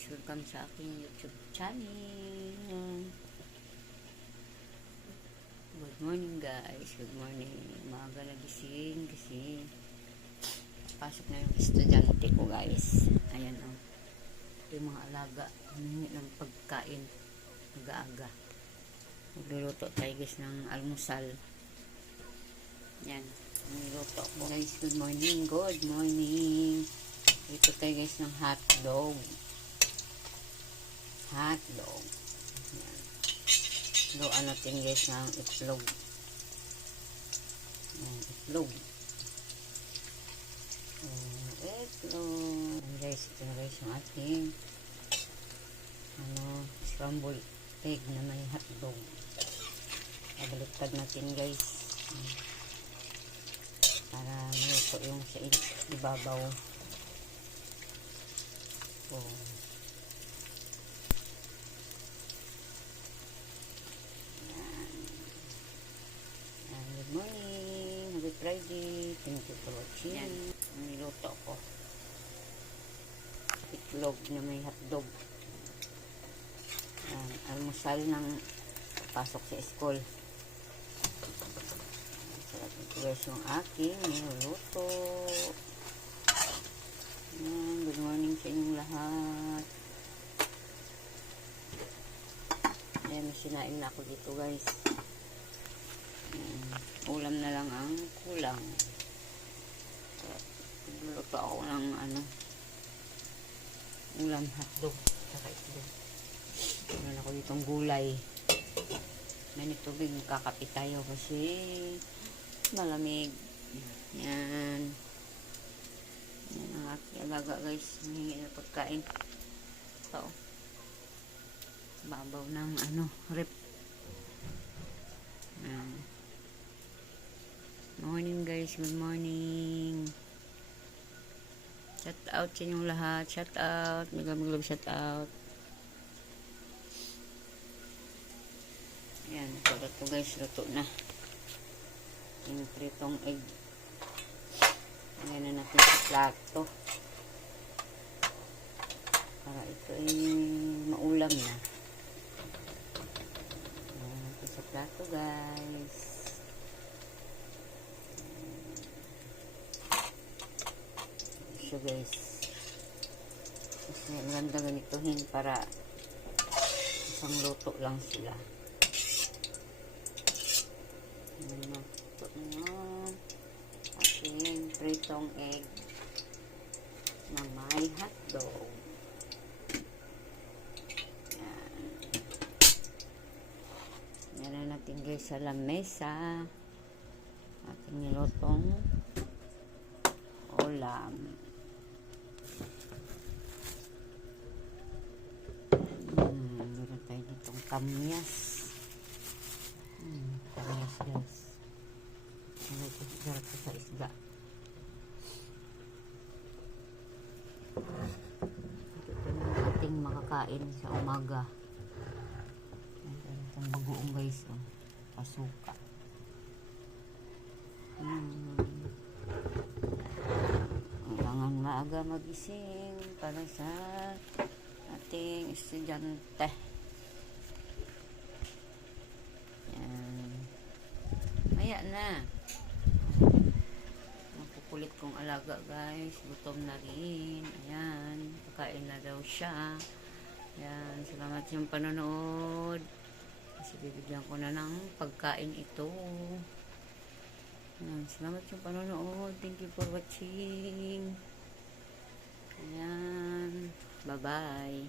guys, welcome sa aking YouTube channel. Good morning guys, good morning. Maaga na gising kasi pasok na yung estudyante ko guys. Ayan o, yung mga alaga humingi ng pagkain mag-aaga. Magluluto tayo guys ng almusal. Yan, niluto ko guys. Good morning, good morning. Ito tayo guys ng hotdog. Hotdog. Yan. Luan natin guys ng itlog. Yan, itlog. Itlog. Yan guys, ito na guys yung ating scrambled egg na may hotdog. Pabaliktad natin guys. Para maluto yung sa ibabaw. Oh. Good morning. Happy Friday. Thank you for watching. Yan. Niluto ko. Itlog na may hotdog. Yan. Almusal ng pasok sa school. Sarap ito guys yung aking niluluto. Yan. Good morning sa inyong lahat. Ayan, sinain na ako dito guys. Ulam na lang ang kulang. Nagluluto ako ng ulam hotdog. Saka itlog. Meron ako ditong gulay. May tubig, kakapit tayo kasi malamig. Yan. Yan ang aking alaga guys. Mahingi na pagkain. Ito. Babaw ng rep. Morning guys, good morning. Shout out sa inyong lahat. Shout out. Maglag shout out. Ayan, ito guys, luto na. Yung pritong egg. Ayan na natin sa plato. Para ito ay maulam na. Ayan natin sa plato guys. So guys, kasi maganda ganituhin para isang luto lang sila. Ito na aking pritong egg na may hotdog. Yan. Yan na natin guys sa lamesa. Ating nilutong ulam. Meron tayo ditong kamyas. Kamyas guys. Sarap sa isda. Ito na ating makakain sa umaga. Itong bagoong guys. Pasuka. Kailangan maaga magising para sa ating estudyante. Yan. Maya na. Mapukulit kong alaga guys. Gutom na rin. Ayan. Kakain na daw siya. Ayan. Salamat yung panonood. Kasi bibigyan ko na ng pagkain ito. Ayan. Salamat yung panonood. Thank you for watching. Ayan. Bye-bye.